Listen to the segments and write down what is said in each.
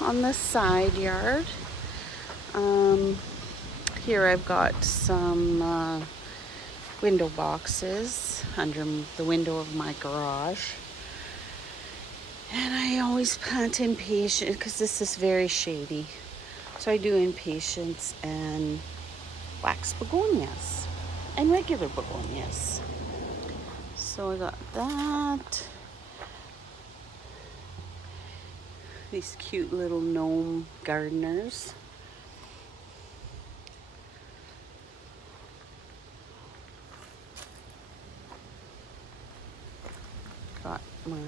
On the side yard. Here I've got some window boxes under the window of my garage. And I always plant impatiens because this is very shady. So I do impatiens and wax begonias and regular begonias. So I got that. These cute little gnome gardeners. Got my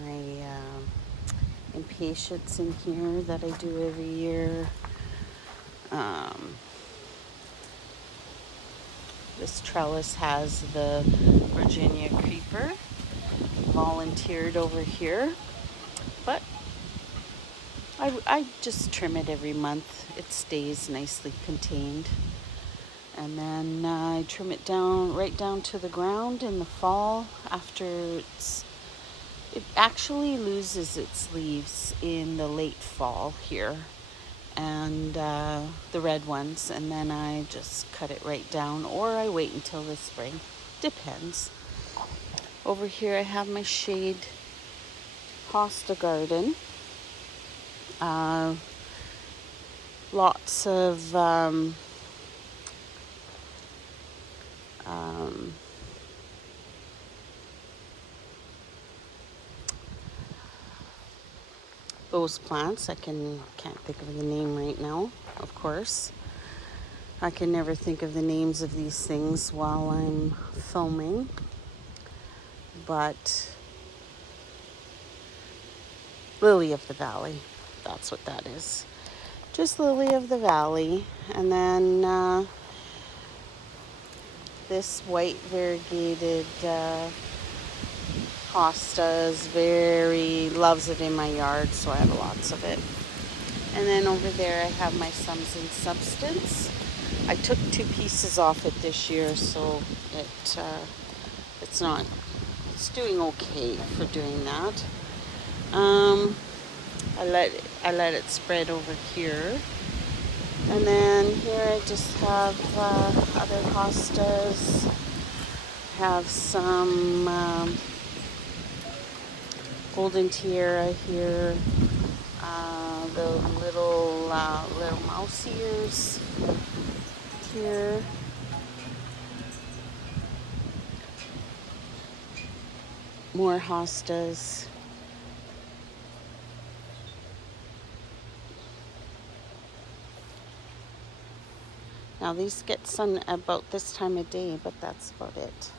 impatiens in here that I do every year. This trellis has the Virginia creeper volunteered over here, but I just trim it every month. It stays nicely contained. And then I trim it down right down to the ground in the fall after it actually loses its leaves in the late fall here, and the red ones, and then I just cut it right down, or I wait until the spring. Depends. Over here I have my shade hosta garden. Lots of those plants. I can't think of the name right now, of course. I can never think of the names of these things while I'm filming. But lily of the valley, that's what that is. Just lily of the valley. And then this white variegated hosta loves it in my yard, so I have lots of it. And then over there I have my Sums and Substance. I took 2 pieces off it this year, so it's doing okay for doing that. I let it spread over here. And then here I just have other hostas. Have some golden tiara here. The little mouse ears here. More hostas. Now these get sun about this time of day, but that's about it.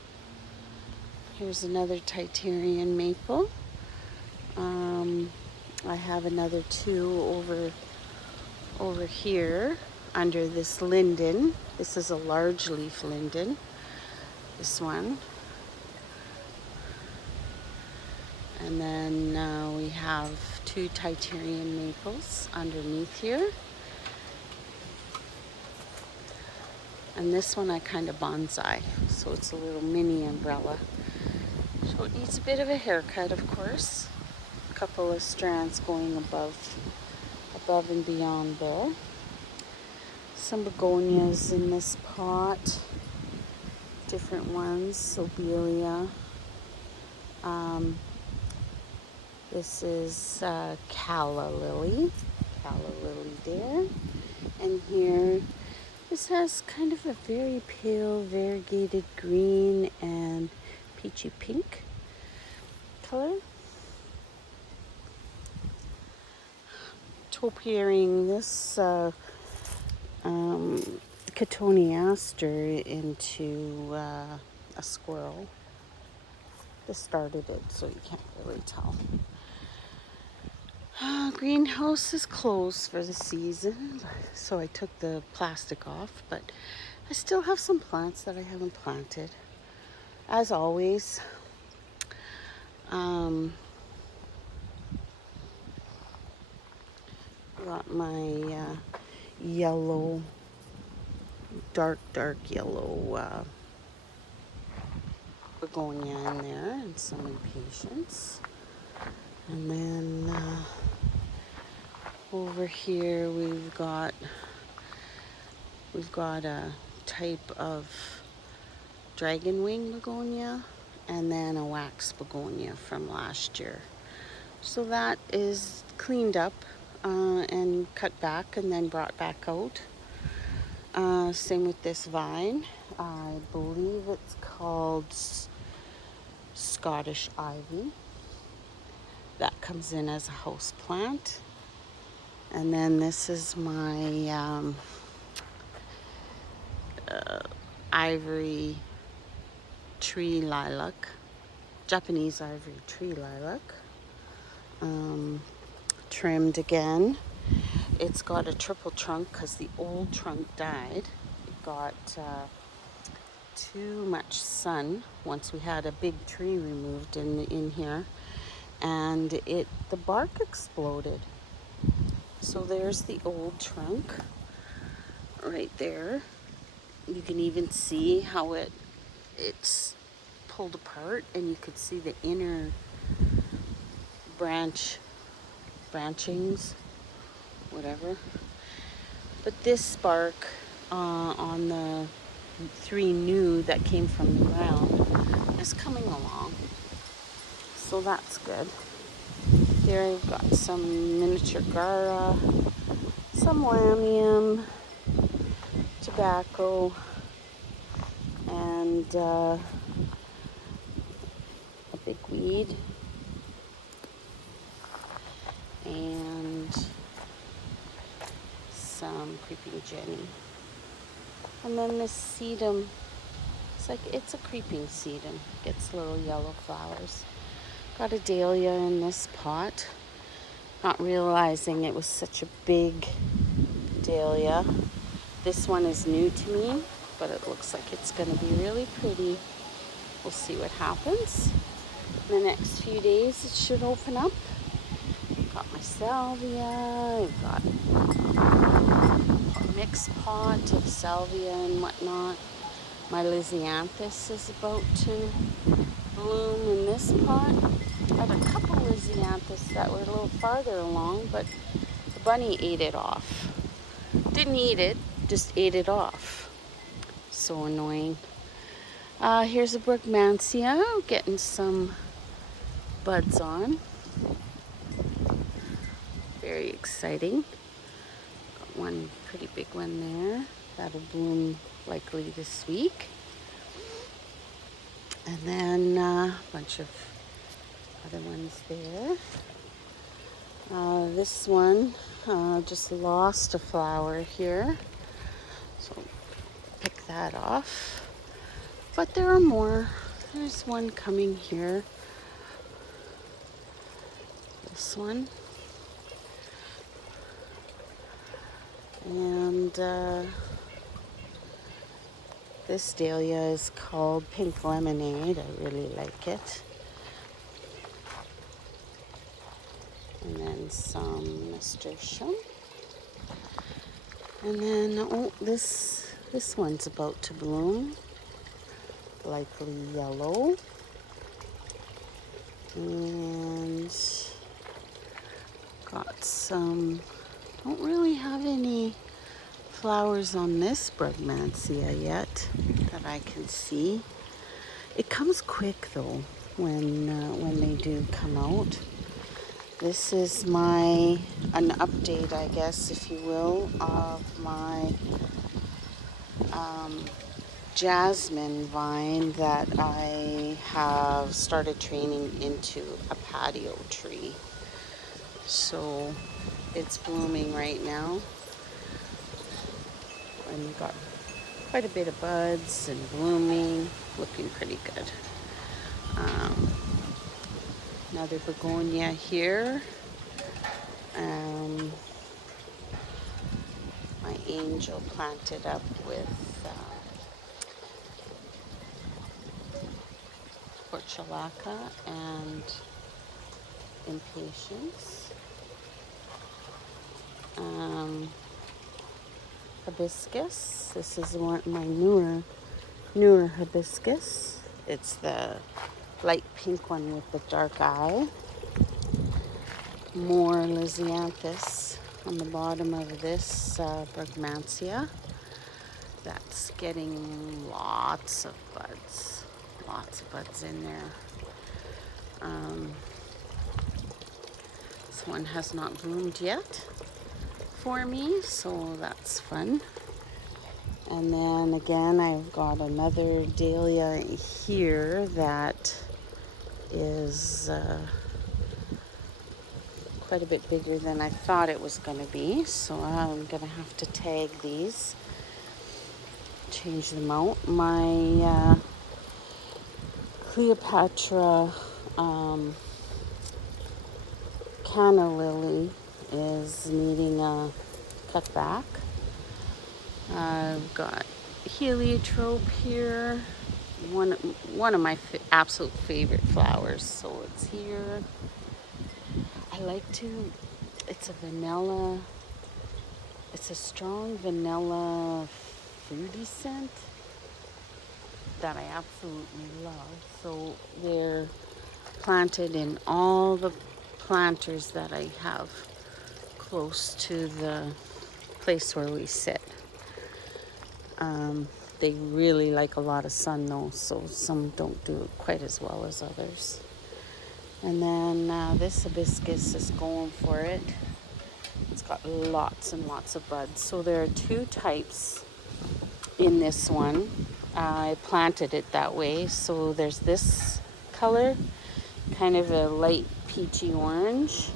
Here's another Titarian maple. I have another 2 over here under this linden. This is a large leaf linden, this one. And then we have 2 Titarian maples underneath here. And this one I kind of bonsai, so it's a little mini umbrella. So it needs a bit of a haircut, of course. A couple of strands going above and beyond there. Some begonias in this pot, different ones, lobelia. This is calla lily there. And here, this has kind of a very pale variegated green and peachy pink color. Topiaring this cotoneaster into a squirrel. This started it, so you can't really tell. Greenhouse is closed for the season, so I took the plastic off, but I still have some plants that I haven't planted. As always, got my yellow, dark yellow begonia in there, and some impatiens. And then Over here we've got a type of dragon wing begonia and then a wax begonia from last year. So that is cleaned up and cut back and then brought back out. Same with this vine. I believe it's called Scottish ivy. That comes in as a house plant. And then this is my ivory tree lilac, Japanese ivory tree lilac, trimmed again. It's got a triple trunk because the old trunk died. It got too much sun once we had a big tree removed in here, and the bark exploded. So there's the old trunk right there. You can even see how it's pulled apart, and you could see the inner branchings, whatever. But this bark on the 3 new that came from the ground is coming along, so that's good. Here I've got some miniature Gara, some lamium, tobacco, and a big weed, and some creeping Jenny. And then this sedum, it's a creeping sedum. Gets little yellow flowers. Got a dahlia in this pot, not realizing it was such a big dahlia. This one is new to me, but it looks like it's going to be really pretty. We'll see what happens. In the next few days, it should open up. Got my salvia. I've got a mixed pot of salvia and whatnot. My lisianthus is about to bloom in this pot. I had a couple lisianthus that were a little farther along, but the bunny ate it off. Didn't eat it, just ate it off. So annoying. Here's a Brugmansia, getting some buds on. Very exciting. Got one pretty big one there. That'll bloom likely this week. And then a bunch of other ones there. This one just lost a flower here, so pick that off. But there are more. There's one coming here. This one. And this dahlia is called Pink Lemonade. I really like it. And then some nasturtium. And then, this one's about to bloom. Likely yellow. And got some, don't really have any flowers on this Brugmansia yet that I can see. It comes quick though when they do come out. This is an update, I guess, if you will, of my jasmine vine that I have started training into a patio tree. So it's blooming right now. And we've got quite a bit of buds and blooming, looking pretty good. Another begonia here. My angel planted up with portulaca and impatiens. Hibiscus. This is my newer hibiscus. It's the light pink one with the dark eye. More lisianthus on the bottom of this Brugmansia. That's getting lots of buds. Lots of buds in there. This one has not bloomed yet for me, so that's fun. And then again, I've got another dahlia here that is quite a bit bigger than I thought it was going to be. So I'm going to have to tag these, change them out. My Cleopatra canna lily is needing a cutback. I've got heliotrope here, one of my absolute favorite flowers, so it's here. I like to, it's a strong vanilla fruity scent that I absolutely love. So they're planted in all the planters that I have close to the place where we sit. They really like a lot of sun though, so some don't do it quite as well as others. And then this hibiscus is going for it. It's got lots and lots of buds. So there are two types in this one. I planted it that way. So there's this color, kind of a light peachy orange.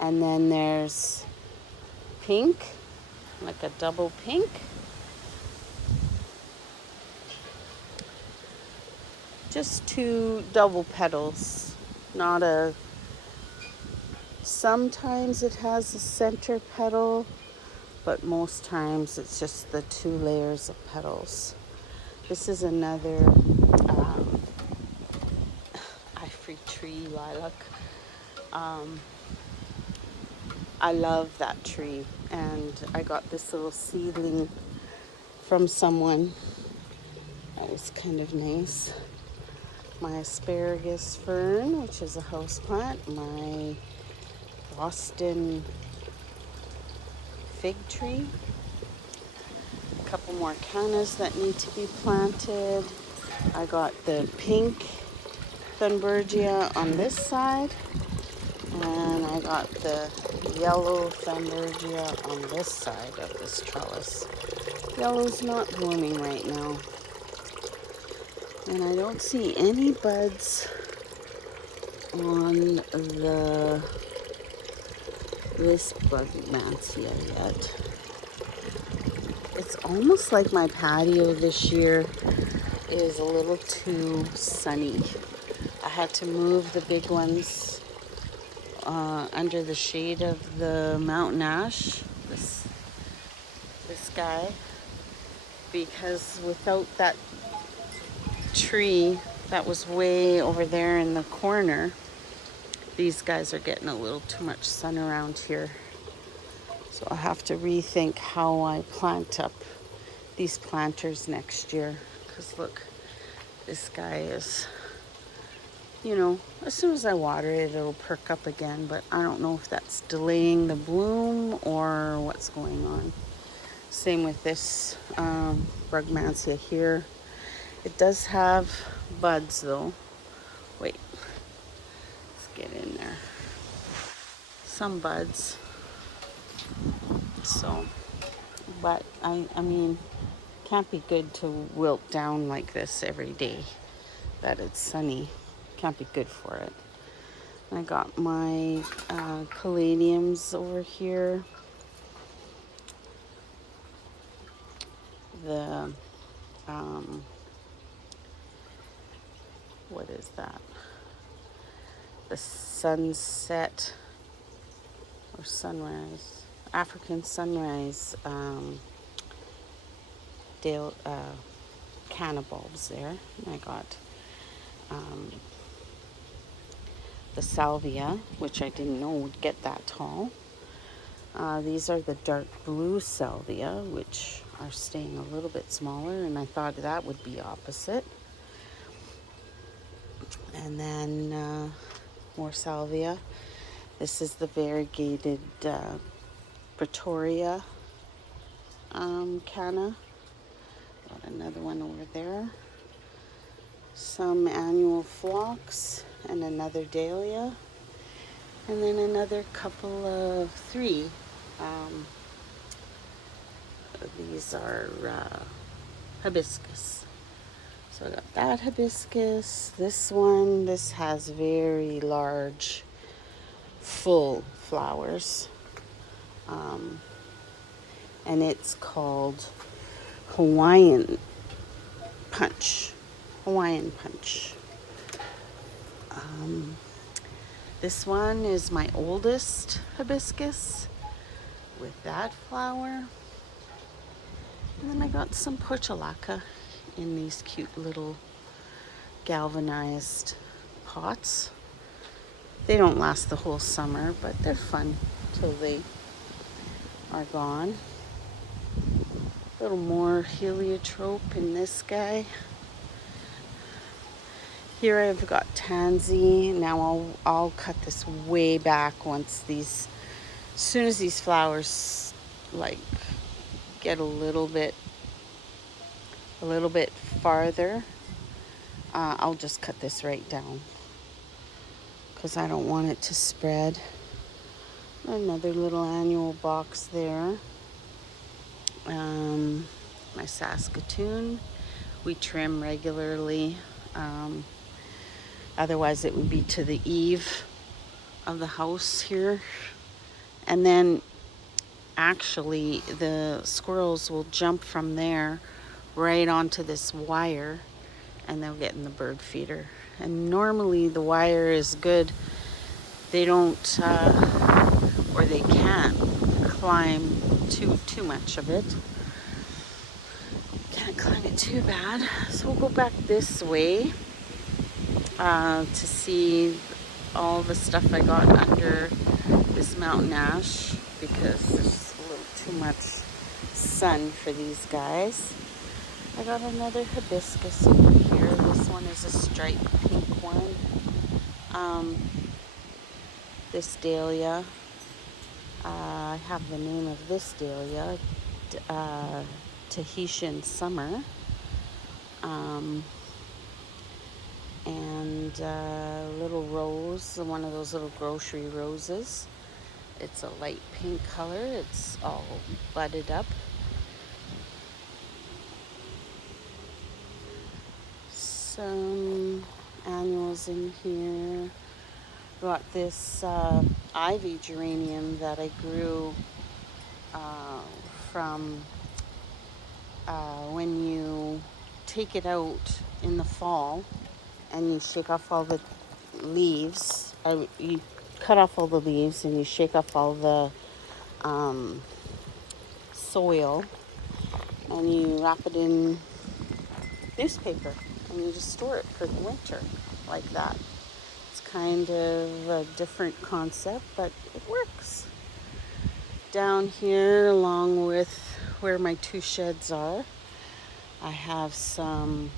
And then there's pink, like a double pink. Just two double petals, not a, sometimes it has a center petal, but most times it's just the two layers of petals. This is another ivory tree lilac. I love that tree, and I got this little seedling from someone. That was kind of nice. My asparagus fern, which is a house plant, my Boston fig tree, a couple more cannas that need to be planted. I got the pink Thunbergia on this side, and I got the yellow Thunbergia on this side of this trellis. Yellow's not blooming right now. And I don't see any buds on this Brugmansia yet. It's almost like my patio this year is a little too sunny. I had to move the big ones under the shade of the mountain ash, this guy, because without that tree that was way over there in the corner, these guys are getting a little too much sun around here. So I'll have to rethink how I plant up these planters next year. Because look, this guy is, as soon as I water it, it'll perk up again. But I don't know if that's delaying the bloom or what's going on. Same with this Brugmansia here. It does have buds though. Wait, let's get in there. Some buds. So, but I mean, can't be good to wilt down like this every day that it's sunny. Can't be good for it. I got my caladiums over here. The what is that? The sunset or sunrise, African sunrise canna bulbs there. And I got the salvia, which I didn't know would get that tall. These are the dark blue salvia, which are staying a little bit smaller, and I thought that would be opposite. And then more salvia. This is the variegated Pretoria canna. Got another one over there. Some annual phlox and another dahlia. And then another couple of three. These are hibiscus. So I got that hibiscus. This one, this has very large, full flowers. And it's called Hawaiian Punch. Hawaiian Punch. This one is my oldest hibiscus with that flower. And then I got some portulaca in these cute little galvanized pots. They don't last the whole summer, but they're fun till they are gone. A little more heliotrope in this guy. Here I've got tansy. Now I'll cut this way back once these, as soon as these flowers like get a little bit farther, I'll just cut this right down because I don't want it to spread. Another little annual box there. My Saskatoon, we trim regularly. Otherwise it would be to the eave of the house here. And then actually the squirrels will jump from there right onto this wire and they'll get in the bird feeder. And normally the wire is good. They don't, or they can't climb too much of it. Can't climb it too bad. So we'll go back this way to see all the stuff I got under this mountain ash because there's a little too much sun for these guys. I got another hibiscus over here. This one is a striped pink one. This dahlia, I have the name of this dahlia, Tahitian Summer. And little rose, one of those little grocery roses. It's a light pink color. It's all budded up. Some annuals in here. Got this ivy geranium that I grew from when you take it out in the fall and you shake off all the leaves. You cut off all the leaves and you shake off all the soil and you wrap it in newspaper and you just store it for the winter like that. It's kind of a different concept, but it works. Down here, along with where my two sheds are, I have some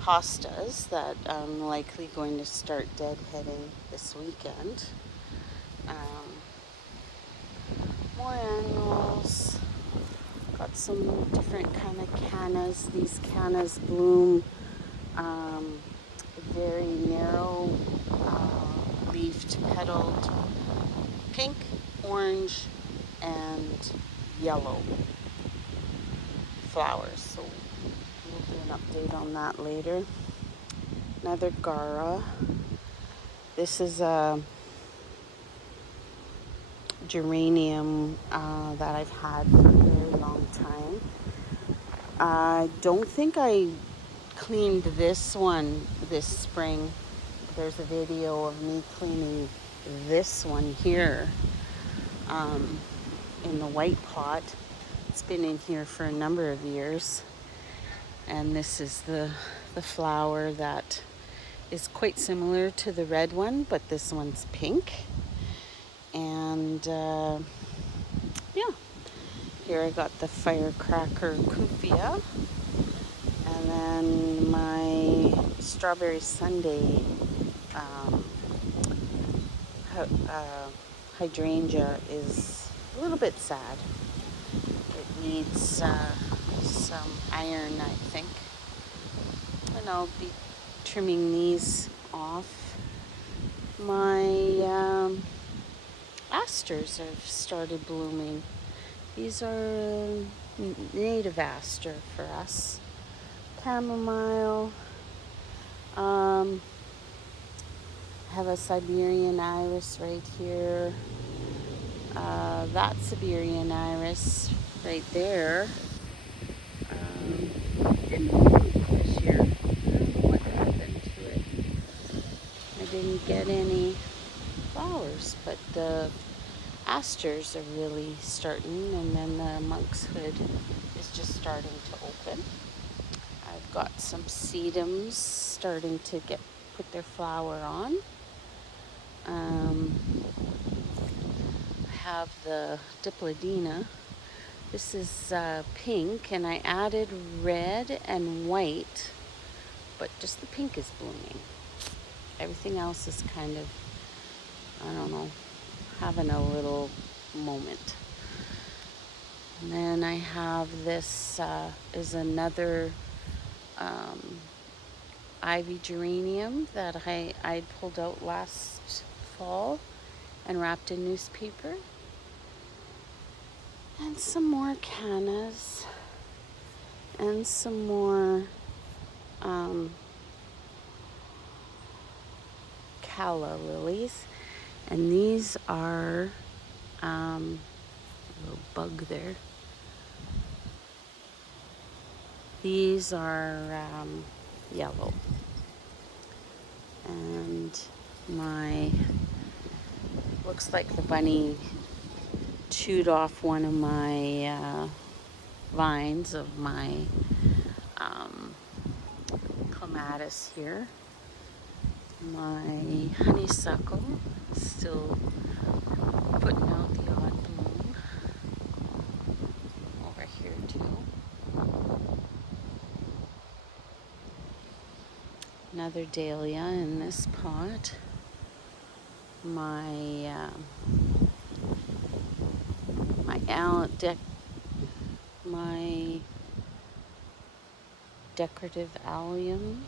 hostas that I'm likely going to start deadheading this weekend. More annuals. Got some different kind of cannas. These cannas bloom very narrow leafed petaled pink, orange, and yellow flowers. So we'll do an update on that later. Another Gara. This is a geranium that I've had for a very long time. I don't think I cleaned this one this spring. There's a video of me cleaning this one here in the white pot. It's been in here for a number of years. And this is the flower that is quite similar to the red one, but this one's pink. And yeah, here I got the firecracker Kufia. And then my strawberry sundae hydrangea is a little bit sad. It needs some iron, I think. And I'll be trimming these off. My asters have started blooming. These are native aster for us. Chamomile. I have a Siberian iris right here. That Siberian iris right there didn't bloom this year. I don't know what happened to it. I didn't get any flowers, but the asters are really starting, and then the monkshood is just starting to open. I've got some sedums starting to put their flower on. I have the Diplodina. This is pink, and I added red and white, but just the pink is blooming. Everything else is kind of, I don't know, having a little moment. And then I have this is another ivy geranium that I pulled out last fall and wrapped in newspaper. And some more cannas and some more calla lilies. And these are a little bug there. These are yellow. And looks like the bunny chewed off one of my vines of my clematis here. My honeysuckle still putting out the odd bloom over here too. Another dahlia in this pot. My decorative allium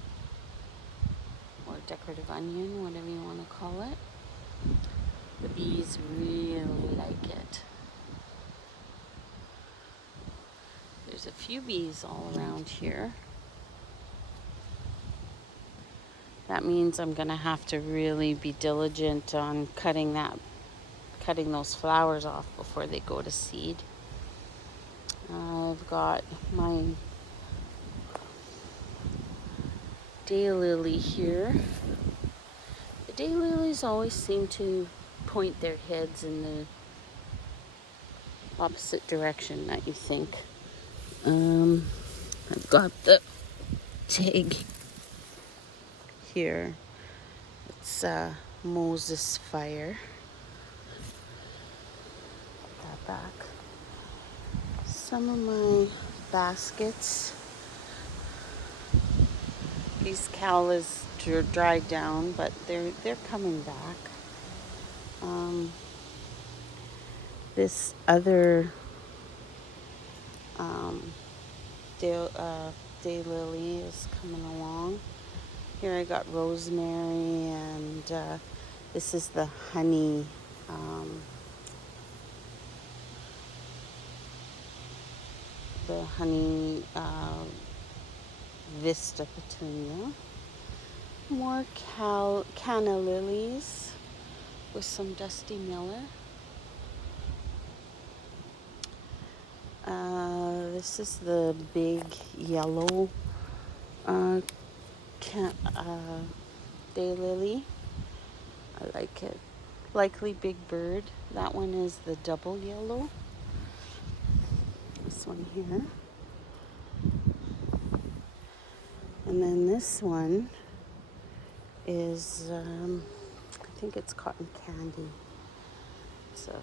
or decorative onion, whatever you want to call it. The bees really like it. There's a few bees all around here. That means I'm gonna have to really be diligent on cutting those flowers off before they go to seed. I've got my daylily here. The daylilies always seem to point their heads in the opposite direction that you think. I've got the tag here. It's Moses Fire. Put that back. Some of my baskets. These callas dried down, but they're coming back. This other daylily is coming along. Here I got rosemary, and this is the honey Vista petunia. More canna lilies with some Dusty Miller. This is the big yellow daylily. I like it. Likely Big Bird. That one is the double yellow. This one here. And then this one is, I think it's cotton candy. It's a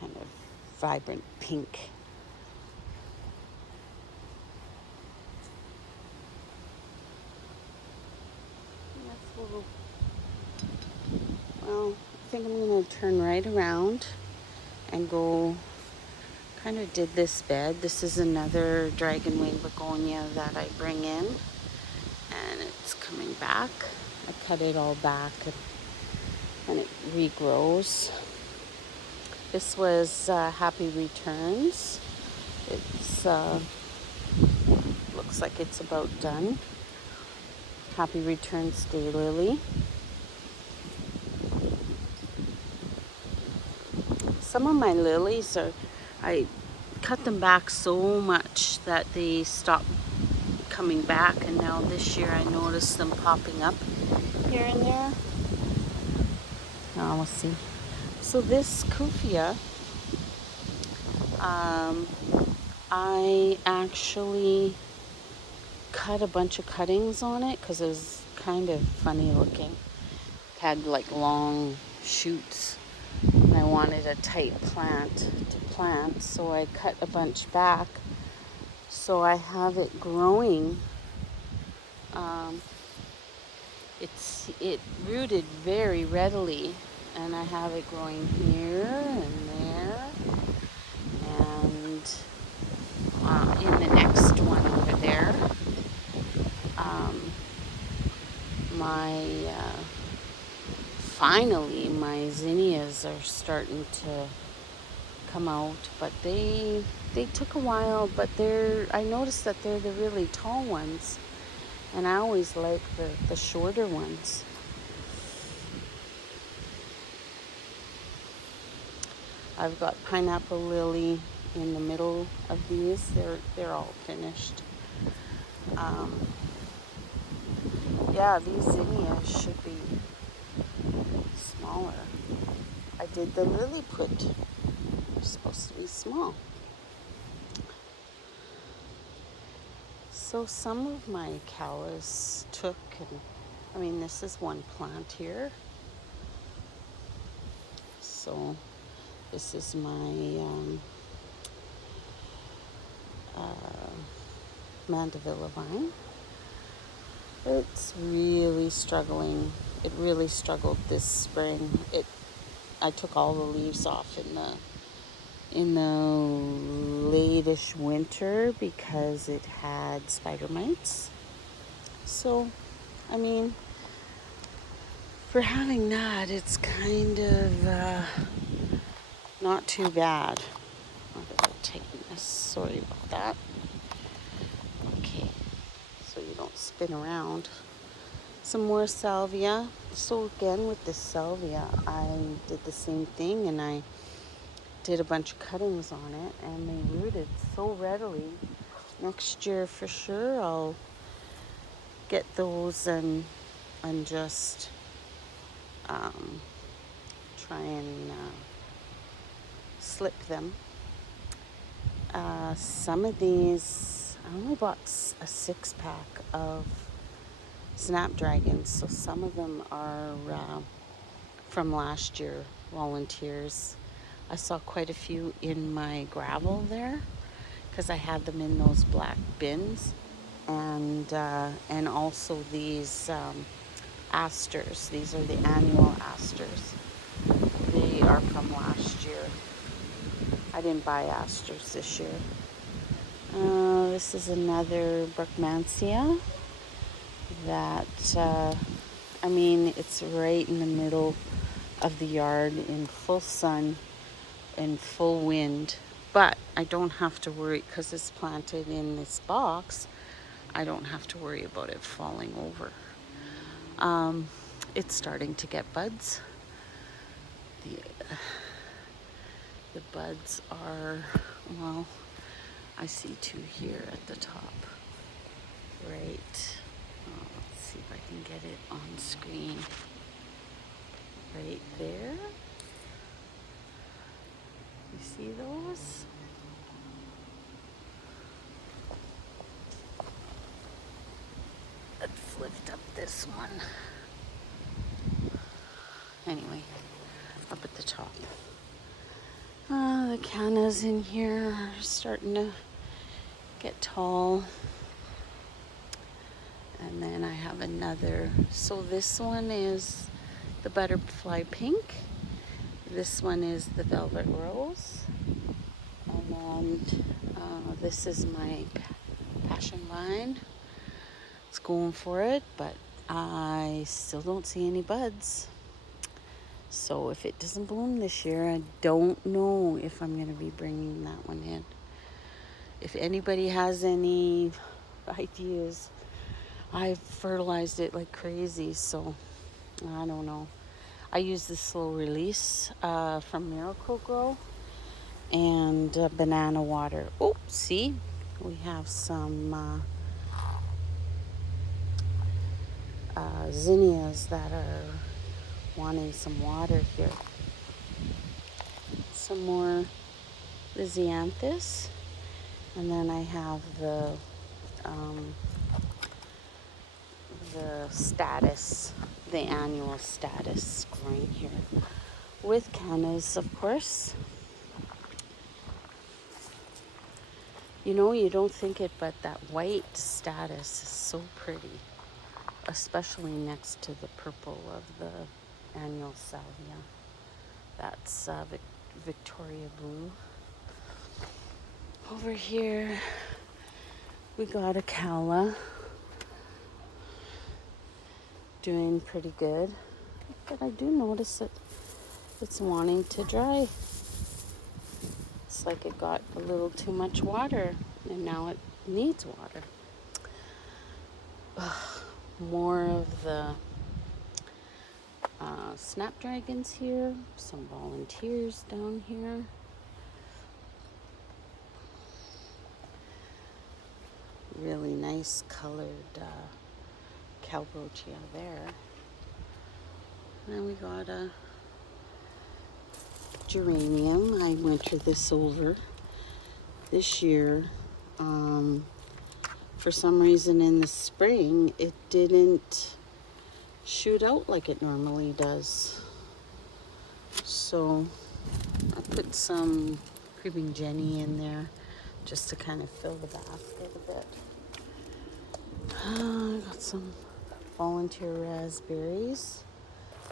kind of vibrant pink. Well, I think I'm going to turn right around and go kind of did this bed. This is another dragon wing begonia that I bring in, and it's coming back. I cut it all back and it regrows. This was Happy Returns. It's looks like it's about done. Happy Returns Daylily. Some of my lilies I cut them back so much that they stopped coming back, and now this year I noticed them popping up here and there. Now we'll see. So this Kufia, I actually cut a bunch of cuttings on it because it was kind of funny looking. It had like long shoots, and I wanted a tight plant to plant, so I cut a bunch back. So I have it growing. It rooted very readily, and I have it growing here and there, and in the next one over there. Finally my zinnias are starting to come out, but they took a while, but I noticed that they're the really tall ones, and I always like the shorter ones. I've got pineapple lily in the middle of these. They're all finished. Yeah, these zinnias should be smaller. I did the lilliput. They're supposed to be small. So some of my callas took, and this is one plant here. So this is my mandevilla vine. It's really struggling. It really struggled this spring. I took all the leaves off in the late-ish winter because it had spider mites. So, for having that, it's kind of not too bad. I'm going to tighten this. Sorry about that. Okay, so you don't spin around. Some more salvia. So again, with this salvia, I did the same thing, and I did a bunch of cuttings on it, and they rooted so readily. Next year for sure I'll get those and just try and slip them. Some of these, I only bought a 6-pack of snapdragons, so some of them are from last year, volunteers. I saw quite a few in my gravel there because I had them in those black bins, and also these asters. These are the annual asters. They are from last year. I didn't buy asters this year. This is another Brugmansia that, it's right in the middle of the yard in full sun and full wind, but I don't have to worry because it's planted in this box. I don't have to worry about it falling over. It's starting to get buds. The buds are, I see 2 here at the top. Right. Let's see if I can get it on screen. Right there. You see those? Let's lift up this one. Anyway, up at the top. The cannas in here are starting to get tall. And then I have another. So this one is the butterfly pink. This one is the velvet rose. And then This is my passion vine. It's going for it, but I still don't see any buds. So if it doesn't bloom this year, I don't know if I'm going to be bringing that one in. If anybody has any ideas, I've fertilized it like crazy, so I don't know. I use the slow release from Miracle-Gro and banana water. Oh, see, we have some zinnias that are wanting some water here. Some more Lisianthus, and then I have the status, the annual status growing here with cannas, of course. You know, you don't think it, but that white status is so pretty, especially next to the purple of the annual salvia. That's Victoria Blue. Over here, we got a calla doing pretty good, but I do notice that it's wanting to dry. It's like it got a little too much water, and now it needs water. More of the snapdragons here, some volunteers down here. Really nice colored Calbrochia there. And then we got a geranium. I wintered this over this year. For some reason in the spring, it didn't shoot out like it normally does. So I put some Creeping Jenny in there just to kind of fill the basket a bit. I got some volunteer raspberries.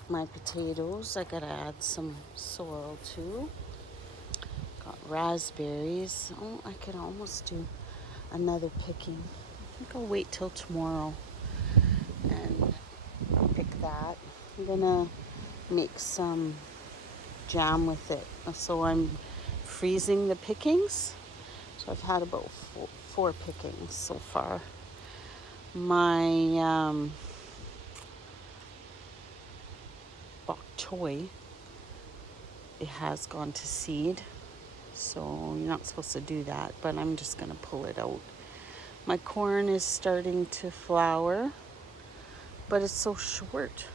My potatoes, I gotta add some soil too. Got raspberries. Oh, I can almost do another picking. I think I'll wait till tomorrow and pick that. I'm gonna make some jam with it. So I'm freezing the pickings. So I've had about four pickings so far. My bok choy, it has gone to seed. So you're not supposed to do that, but I'm just gonna pull it out. My corn is starting to flower, but it's so short.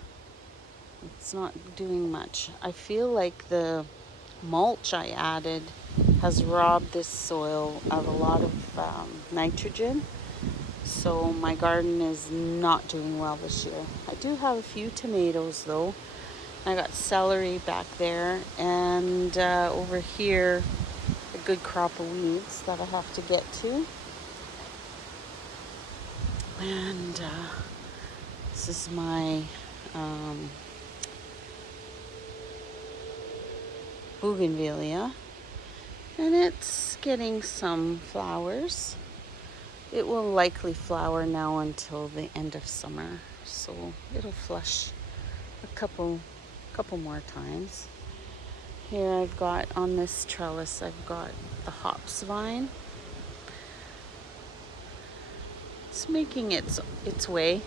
It's not doing much. I feel like the mulch I added has robbed this soil of a lot of nitrogen. So my garden is not doing well this year. I do have a few tomatoes though. I got celery back there, and over here a good crop of weeds that I have to get to. And this is my bougainvillea, and it's getting some flowers. It will likely flower now until the end of summer, so it'll flush a couple more times. Here I've got on this trellis, I've got the hops vine. It's making its way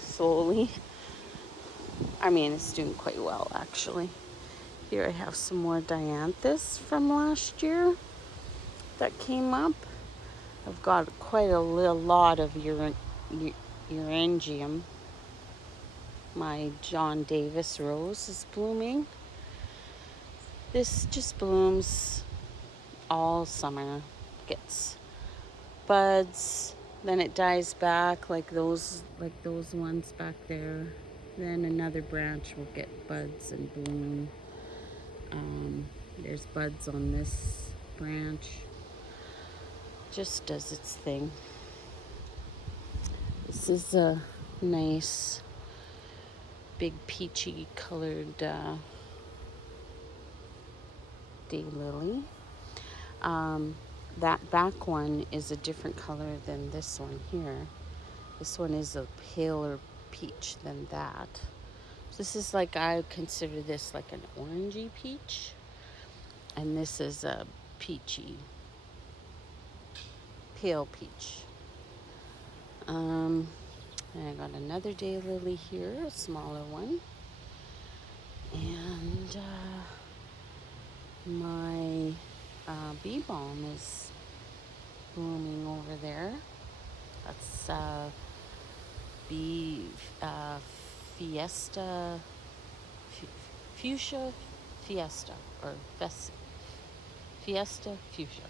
slowly. I mean, it's doing quite well actually. Here I have some more dianthus from last year that came up. I've got quite a lot of eurangium. My John Davis rose is blooming. This just blooms all summer. Gets buds, then it dies back like those ones back there. Then another branch will get buds and bloom. There's buds on this branch. Just does its thing. This is a nice big peachy colored daylily. That back one is a different color than this one here. This one is a paler peach than that. This is like, I consider this like an orangey peach. And this is a peachy, pale peach. And I got another daylily here, a smaller one. And my bee balm is blooming over there. That's bee fiesta, fuchsia fiesta, or fiesta fuchsia.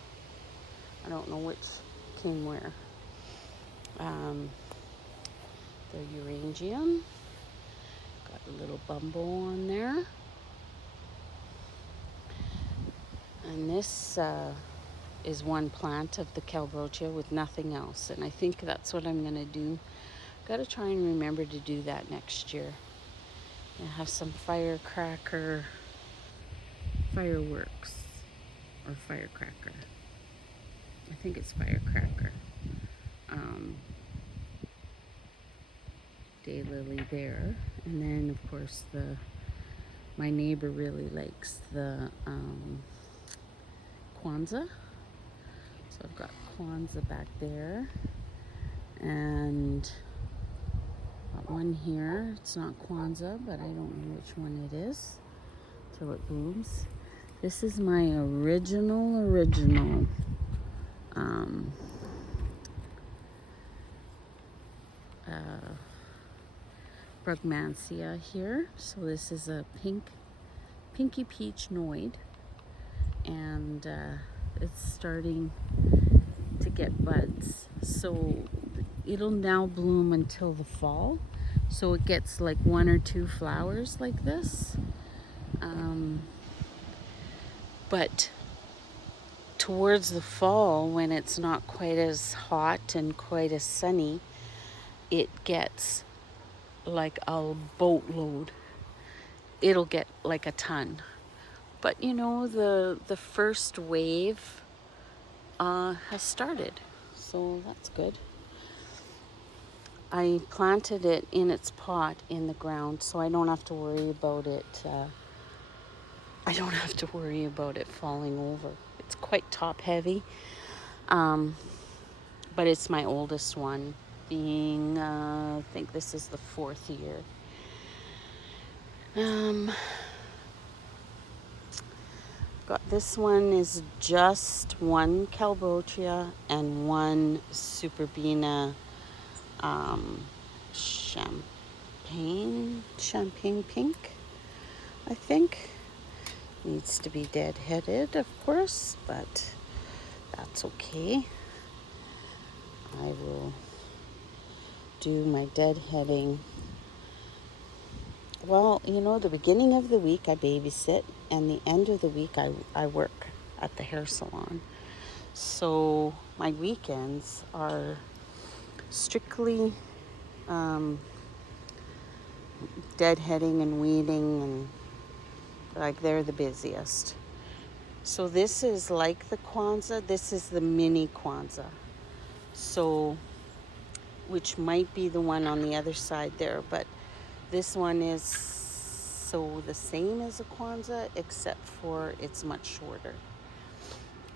I don't know which came where. The Eurangium, got a little bumbo on there. And this is one plant of the Cambrogia with nothing else. And I think that's what I'm going to do. Got to try and remember to do that next year. And have some firecracker, fireworks, or firecracker. I think it's firecracker. Daylily there. And then, of course, my neighbor really likes the Kwanzaa. So I've got Kwanzaa back there. And got one here. It's not Kwanzaa, but I don't know which one it is till it blooms. This is my original Brugmansia here. So this is a pinky peach noid, and it's starting to get buds. So it'll now bloom until the fall. So it gets like 1 or 2 flowers like this. But towards the fall, when it's not quite as hot and quite as sunny, it gets like a boatload. It'll get like a ton. But you know, the first wave has started, so that's good. I planted it in its pot in the ground, so I don't have to worry about it. I don't have to worry about it falling over. It's quite top heavy, but it's my oldest one, being I think this is the 4th year. Got this one is just one Cambrogia and one Superbena champagne pink, I think. Needs to be dead-headed, of course, but that's okay. I will do my deadheading. Well, you know, the beginning of the week I babysit, and the end of the week I work at the hair salon. So my weekends are strictly deadheading and weeding, and like they're the busiest. So this is like the Kwanzaa. This is the mini Kwanzaa. So, which might be the one on the other side there, but this one is so the same as a Kwanzaa, except for it's much shorter.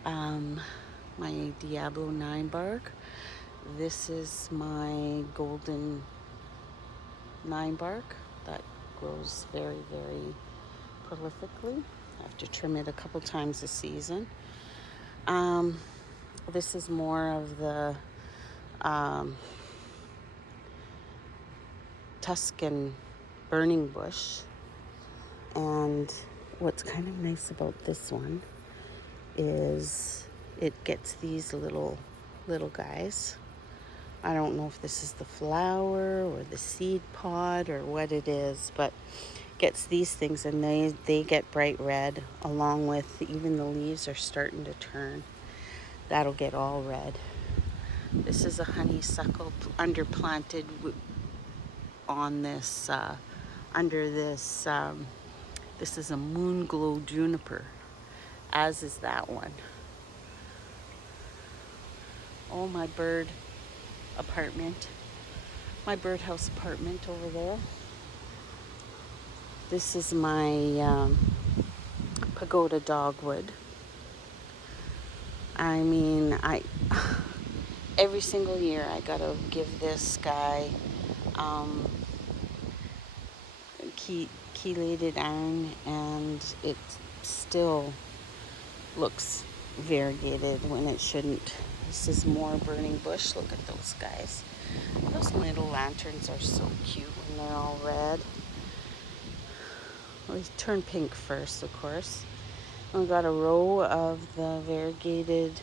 My Diablo 9 bark. This is my golden 9 bark that grows very, very prolifically. I have to trim it a couple times a season. This is more of the Tuscan burning bush. And what's kind of nice about this one is it gets these little guys. I don't know if this is the flower or the seed pod or what it is, but gets these things, and they get bright red, along with even the leaves are starting to turn. That'll get all red. This is a honeysuckle underplanted on this under this this is a moon glow juniper, as is that one. Oh, my bird apartment. My birdhouse apartment over there. This is my pagoda dogwood. I mean, every single year I gotta give this guy chelated iron, and it still looks variegated when it shouldn't. This is more burning bush. Look at those guys. Those little lanterns are so cute when they're all red. Well, they turn pink first, of course. And we got a row of the variegated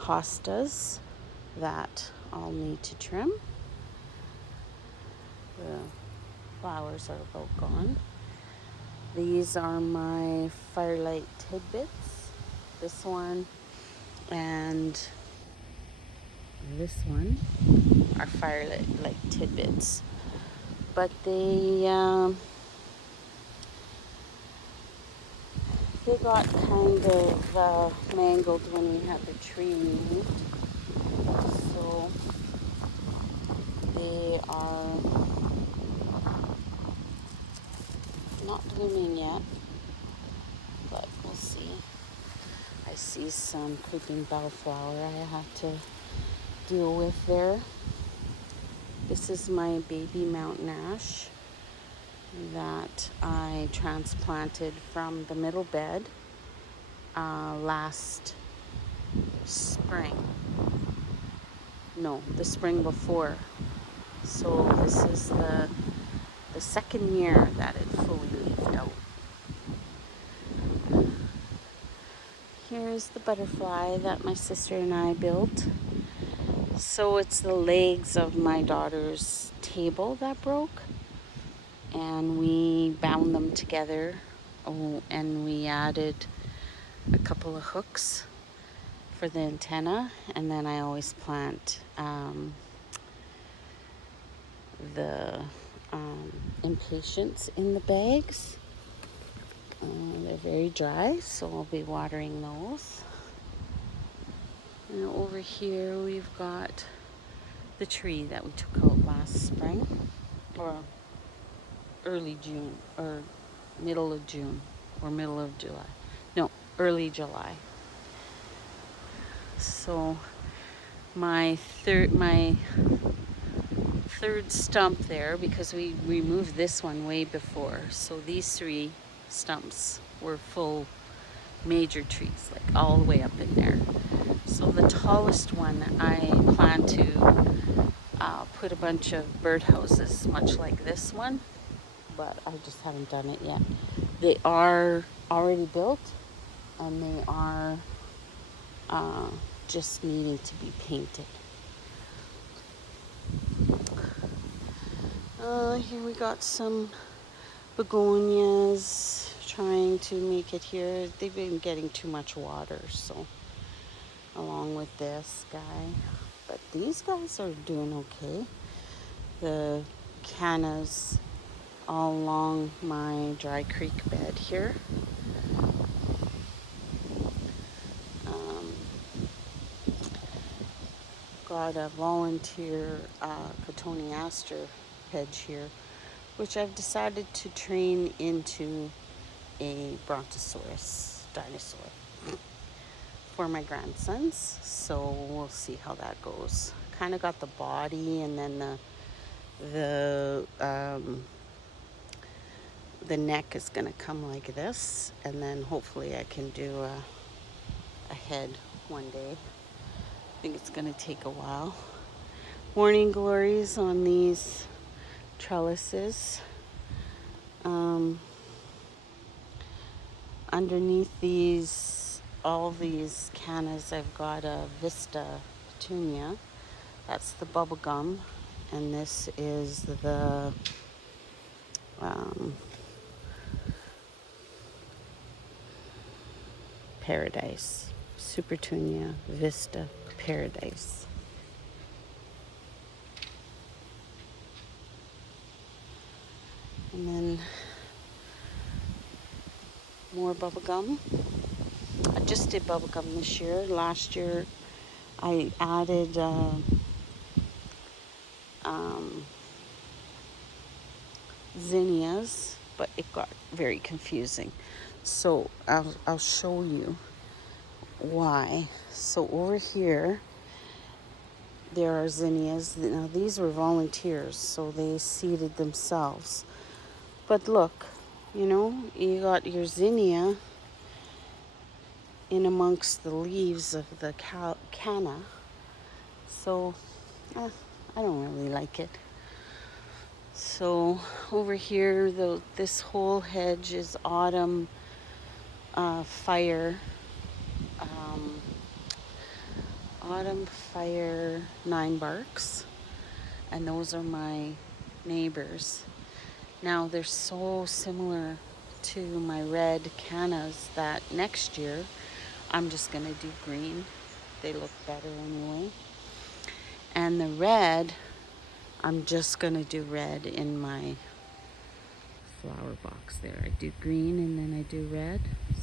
hostas that I'll need to trim. The flowers are about gone. These are my firelight tidbits. This one and this one are firelight tidbits. But they got kind of mangled when we had the tree removed. So they are not blooming yet, but we'll see. I see some creeping bellflower I have to deal with there. This is my baby mountain ash that I transplanted from the middle bed last spring. No, the spring before. So this is the second year that it fully leafed out. Here's the butterfly that my sister and I built. So it's the legs of my daughter's table that broke, and we bound them together. Oh, and we added a couple of hooks for the antenna, and then I always plant the impatiens in the bags. They're very dry, so I'll be watering those. And over here we've got the tree that we took out last spring, or early June, or middle of June, or middle of July. No, early July. So my third stump there, because we removed this one way before, so these three stumps were full major trees, like all the way up in there. So the tallest one I plan to put a bunch of birdhouses, much like this one, but I just haven't done it yet. They are already built, and they are just needing to be painted. Here we got some begonias, trying to make it here. They've been getting too much water, so along with this guy. But these guys are doing okay. The cannas all along my dry creek bed here. Got a volunteer cotoneaster hedge here, which I've decided to train into a brontosaurus dinosaur for my grandsons. So we'll see how that goes. Kind of got the body, and then the neck is going to come like this, and then hopefully I can do a head one day. I think it's going to take a while. Morning glories on these trellises. Underneath all these cannas, I've got a Vista petunia. That's the bubblegum, and this is the Paradise, Supertunia Vista Paradise. And then more bubblegum. I just did bubblegum this year. Last year I added um, zinnias, but it got very confusing. So I'll show you why. So over here there are zinnias. Now these were volunteers, so they seeded themselves. But look, you got your zinnia in amongst the leaves of the canna. So I don't really like it. So over here, this whole hedge is autumn fire. Autumn fire 9-barks, and those are my neighbors. Now they're so similar to my red cannas that next year I'm just going to do green. They look better anyway. And the red, I'm just going to do red in my flower box there. I do green and then I do red.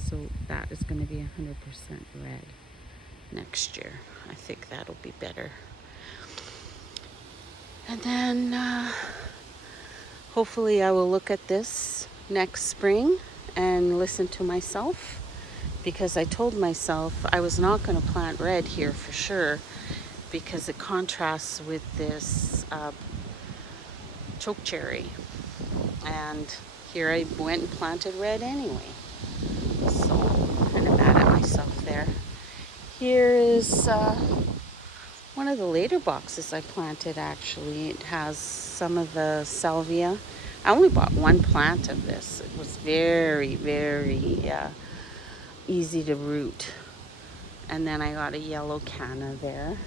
So that is going to be 100% red next year. I think that'll be better. And then hopefully I will look at this next spring and listen to myself, because I told myself I was not going to plant red here for sure, because it contrasts with this chokecherry. And here I went and planted red anyway. So I'm kind of mad at myself there. Here is one of the later boxes I planted, actually. It has some of the salvia. I only bought one plant of this. It was very, very easy to root. And then I got a yellow canna there.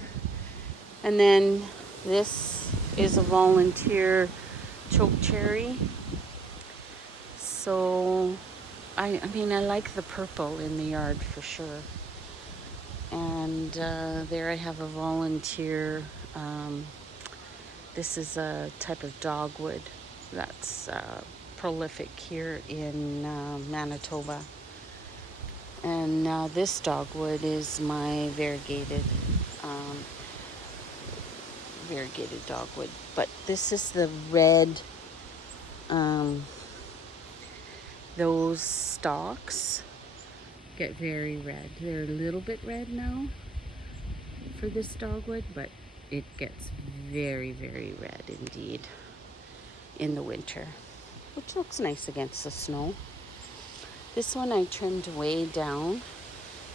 And then this is a volunteer chokecherry. So, I like the purple in the yard for sure. And there I have a volunteer. This is a type of dogwood that's prolific here in Manitoba. And this dogwood is my variegated dogwood. But this is the red. Those stalks get very red. They're a little bit red now for this dogwood, but it gets very, very red indeed in the winter, which looks nice against the snow. This one I trimmed way down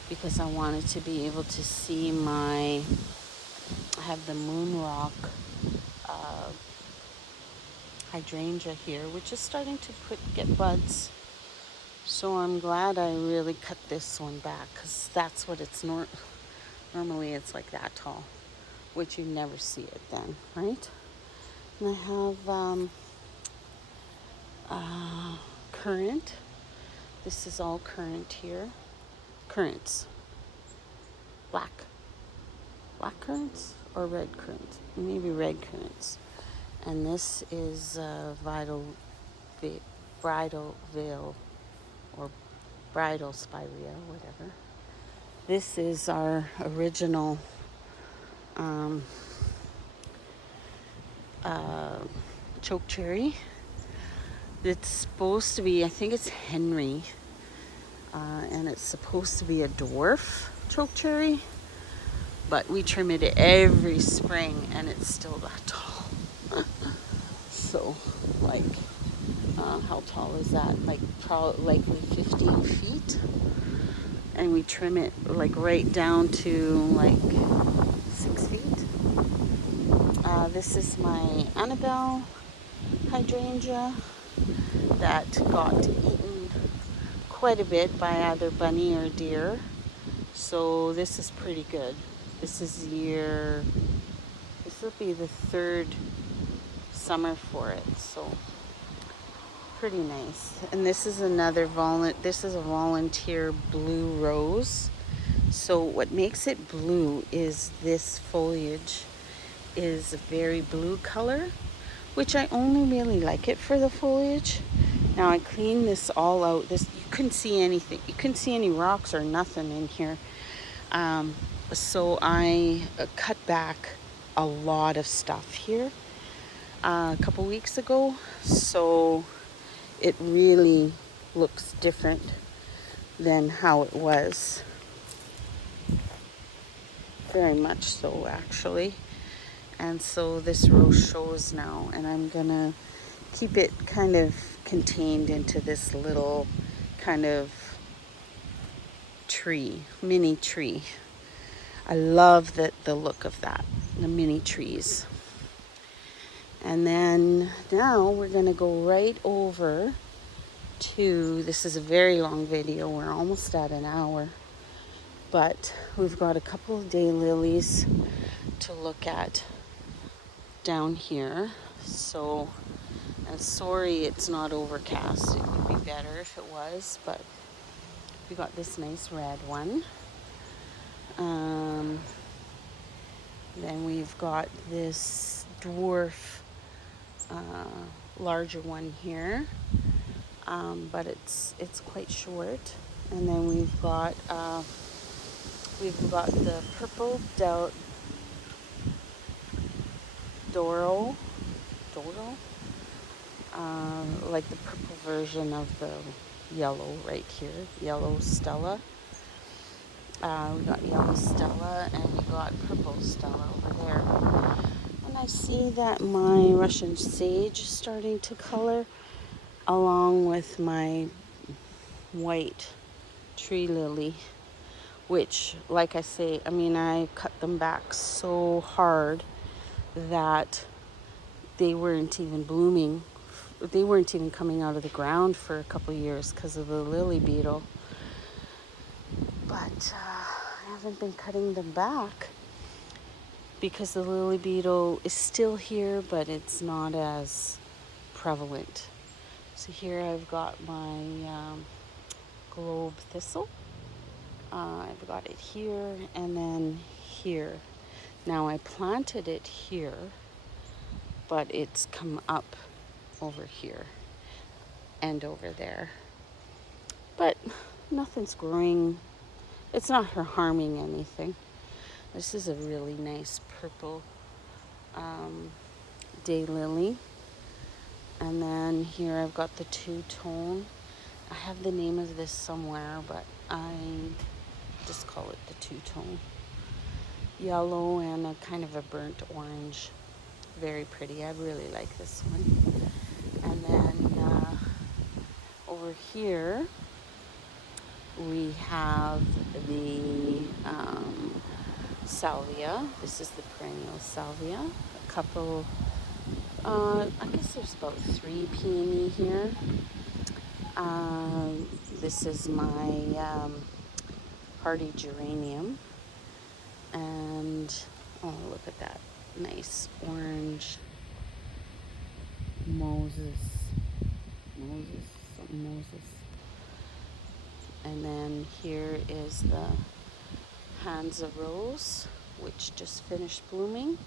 because I wanted to be able to see I have the moon rock hydrangea here, which is starting to get buds. So I'm glad I really cut this one back, because that's what it's normally it's like that tall, which you never see it then, right? And I have currant. This is all currant here. Currants. Black currants or red currants? Maybe red currants. And this is bridal veil or bridal spirea, whatever. This is our original chokecherry. It's supposed to be, I think it's Henry, and it's supposed to be a dwarf chokecherry, but we trim it every spring and it's still that tall. So, like, how tall is that? Like, likely 15 feet. And we trim it like right down to like 6 feet. This is my Annabelle hydrangea that got eaten quite a bit by either bunny or deer. So this is pretty good. This will be the third summer for it, so pretty nice. And this is this is a volunteer blue rose. So what makes it blue is this foliage is a very blue color, which I only really like it for the foliage. Now I cleaned this all out. This, you couldn't see anything. You couldn't see any rocks or nothing in here. So I cut back a lot of stuff here a couple weeks ago. So it really looks different than how it was. Very much so, actually. And so this row shows now, and I'm gonna keep it kind of contained into this little kind of tree, mini tree. I love the look of that, the mini trees. And then now we're gonna go right over to, this is a very long video, we're almost at an hour, but we've got a couple of daylilies to look at down here. So, and sorry it's not overcast, it would be better if it was, but we got this nice red one. Then we've got this dwarf larger one here, but it's quite short. And then we've got the purple Doro, like the purple version of the yellow right here, yellow Stella. We got yellow Stella and we got purple Stella over there. And I see that my Russian sage is starting to color along with my white tree lily, which, like I say, I mean, I cut them back so hard that they weren't even blooming. They weren't even coming out of the ground for a couple of years because of the lily beetle. But I haven't been cutting them back because the lily beetle is still here, but it's not as prevalent. So here I've got my globe thistle. I've got it here and then here. Now I planted it here, but it's come up over here and over there. But nothing's growing. It's not harming anything. This is a really nice purple daylily. And then here I've got the two-tone. I have the name of this somewhere, but I just call it the two-tone. Yellow and a kind of a burnt orange. Very pretty. I really like this one. And then over here we have the salvia. This is the perennial salvia. A couple, I guess there's about 3 peony here. This is my hardy geranium. And, oh, look at that nice orange Moses. And then here is the Hansa rose, which just finished blooming.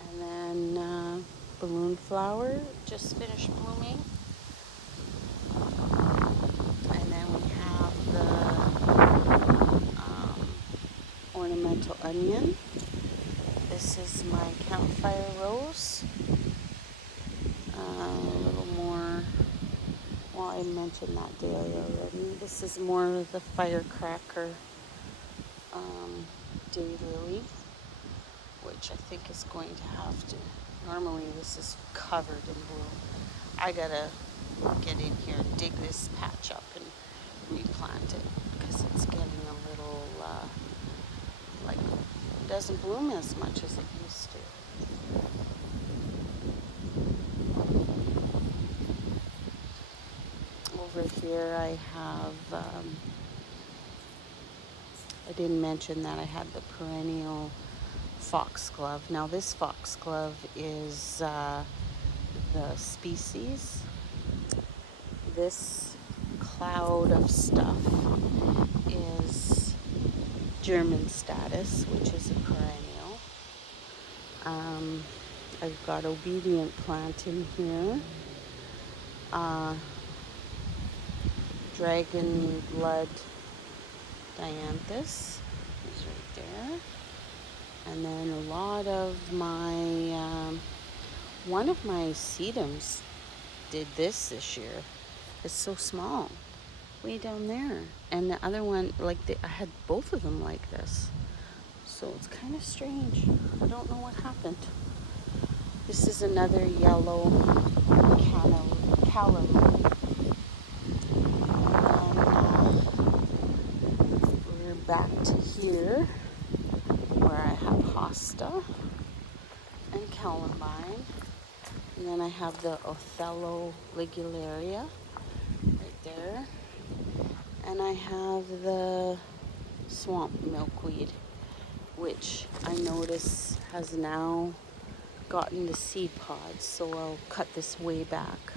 And then balloon flower just finished blooming. And then we have the ornamental onion. This is my campfire rose. A little more, well, I mentioned that daily already. This is more of the firecracker daylily, which I think is going to have to, normally this is covered in bloom. I gotta get in here, dig this patch up and replant it because it's getting a little, like, it doesn't bloom as much as it used to. Over here I have, I didn't mention that I had the perennial foxglove. Now this foxglove is the species. This cloud of stuff is German status, which is a perennial. I've got obedient plant in here. Dragon blood dianthus is right there. And then a lot of my, one of my sedums did this year. It's so small, way down there. And the other one, like I had both of them like this. So it's kind of strange. I don't know what happened. This is another yellow calla lily. We're back to here where I have hosta and columbine. And then I have the Othello ligularia right there. And I have the swamp milkweed, which I notice has now gotten the seed pods. So I'll cut this way back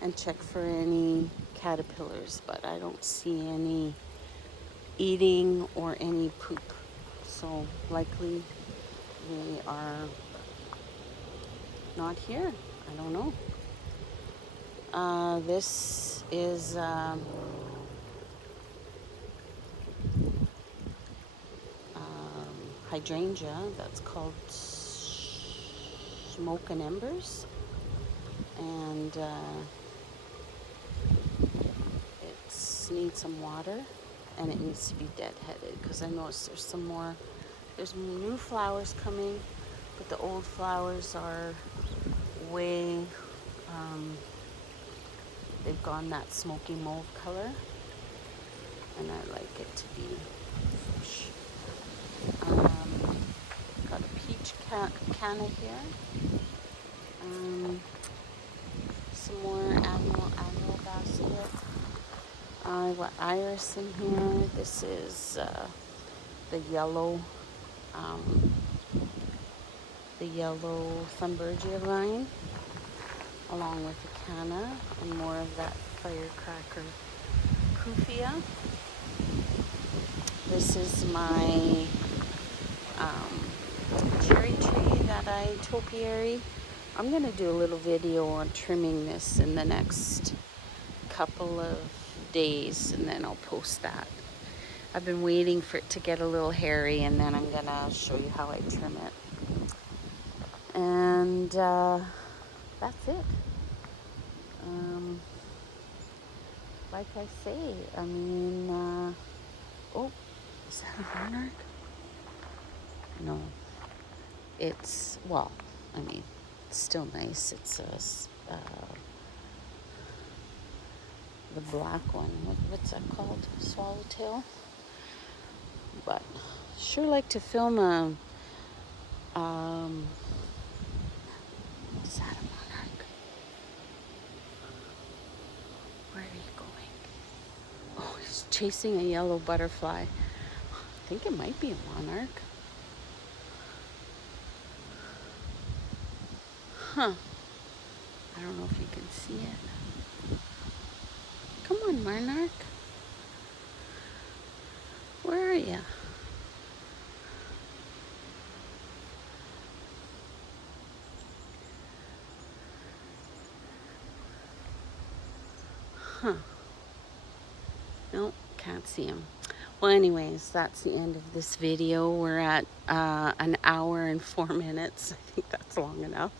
and check for any caterpillars, but I don't see any eating or any poop. So likely they are not here. I don't know. This is hydrangea that's called Smoke and Embers, and it needs some water, and it needs to be deadheaded because I noticed there's new flowers coming, but the old flowers are way, they've gone that smoky mauve color, and I like it to be fresh. Got a peach canna here. Some more annual basket. I got iris in here. This is the yellow Thunbergia vine, along with the canna and more of that firecracker Kufia. This is my cherry tree that I topiary. I'm going to do a little video on trimming this in the next couple of days, and then I'll post that. I've been waiting for it to get a little hairy, and then I'm going to show you how I trim it. And that's it. Like I say, I mean, oh, is that a monarch? No. It's, well, I mean, it's still nice. It's the black one. What's that called? Swallowtail? But sure like to film a, is that a monarch? Where are you going? Oh, he's chasing a yellow butterfly. I think it might be a monarch. Huh. I don't know if you can see it. Come on, monarch. Where are you? Huh. Nope, can't see him. Well, anyways, that's the end of this video. We're at an hour and 4 minutes. I think that's long enough.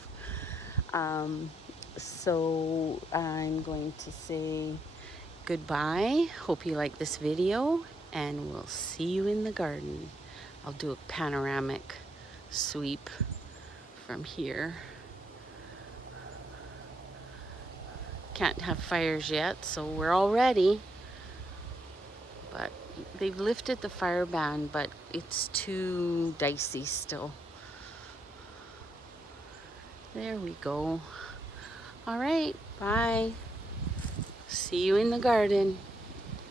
So I'm going to say goodbye. Hope you like this video, and we'll see you in the garden. I'll do a panoramic sweep from here. Can't have fires yet, so we're all ready. But they've lifted the fire ban, but it's too dicey still. There we go. All right, bye. See you in the garden.